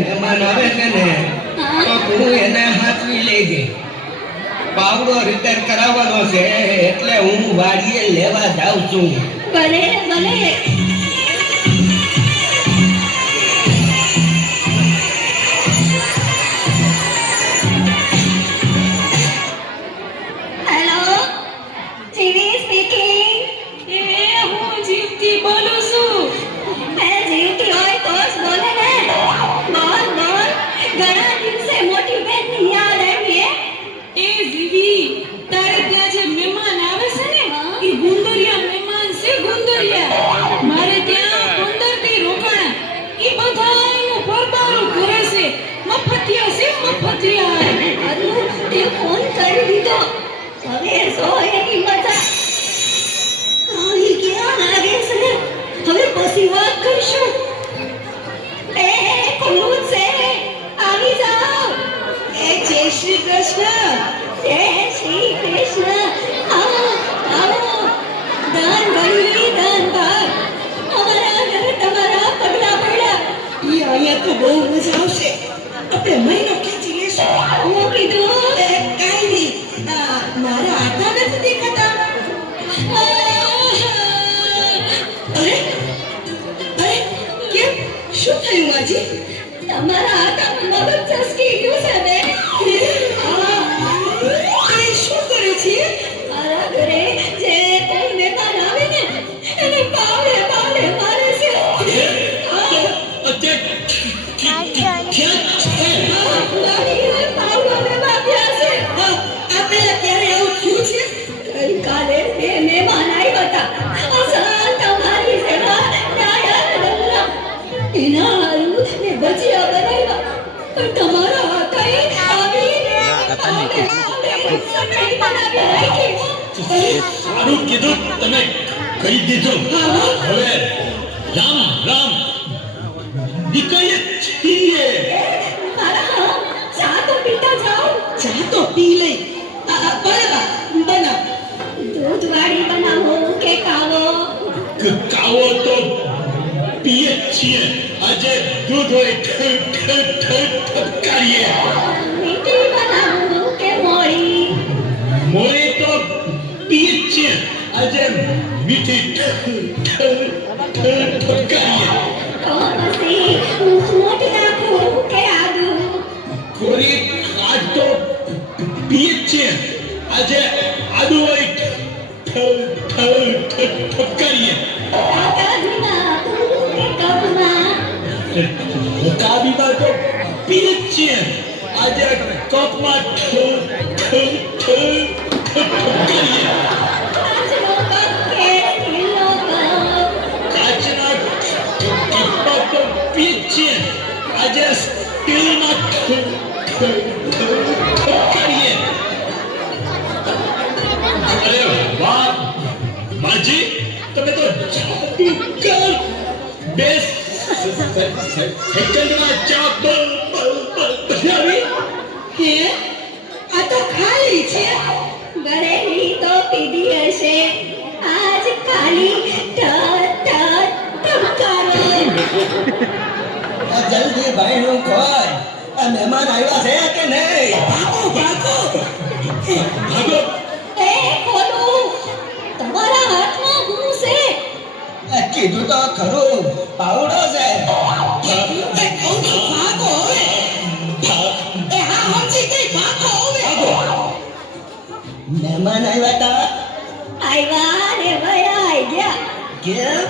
મહેમાન આવે છે ને તો હું એને હાથવી લઈ ગઈ. પાવડો રિપેર કરાવવાનો છે એટલે હું વાડીએ લેવા જાઉં છું. ભલે ભલે. ફોન કરી દીધો. હવે સો એની મજા આવી ક્યાં લાગે છે. હવે પછી વાત કરીશું. એ કોણ છે? આવી જાઓ. એ જય શ્રી કૃષ્ણ. જય શ્રી કૃષ્ણ. આવો આવો. દાન ગળી દાન ભાગ. અમારા ઘરે તમારા પગલા પડ્યા. ઈ અહીંયા તો બહુ મજા આવશે. આપણે મહિનો ખેંચી લેશું. હું કીધું કાઈ નહીં. મારા આટા નથી દેખાતા. અરે અરે કેમ શું થયું માજી? તમારા આટા મગજ ચસકી ગયું છે ને. આ શું કરે છે? મારા ઘરે જે કોઈ મહેમાન આવે ને એને પાવડે પાવડે મારે છે. કાલે બે મહેમાન આવ્યા હતા. અસલ તમારી સેવા એના હારું ને ભજીયા બનાવ્યા. પણ તમારા હાથે સારું કીધું તમે કહી દીધું. હવે રામ રામ નીકળીએ છીએ. ચા તો પીતા જાઓ. ચા તો પી લઈ. બરાબર બનાવ. દૂધવાળી બનાવો કે કાવો? કાવો તો પીએ છીએ. આજે દૂધ હોય ઠપકારીએ. મીઠી બનાવો કે મોળી? મોળી તો પીએ છીએ. આજે મીઠી ઠપકારીએ. તો પછી સૂંઠ નાખું કે આદુ? કોરી આજ તો પીએ છીએ. આજે આદુ હોય ઠપકારીએ. કાબીમાં તો પીએ છીએ. આજે કપમાં ઠપકારીએ. કાચના કપમાં તો પીએ છીએ. આજે સ્ટીલમાં ઠપકારીએ. અરે વાહ માજી, તમે તો જાદુગર. બે સેકન્ડમાં ચા બનાવી. હે આ તો ખાલી છે. ગળેલી તો પીધી હશે. આજ ખાલી ટપકારો. જલ્દી ભાઈનું ખોય. આ મહેમાન આવ્યા છે કે નહીં? ભાગો ભાગો. ભાગો. એ ખોલું. તમારા હાથમાં શું છે? કીધું તો ખરું, પાવડો છે. ભાગો હવે. એ હા સમજી ગઈ. ભાગો હવે. મહેમાન આવ્યા તા. આવ્યા ને વયા ગયા. કેમ?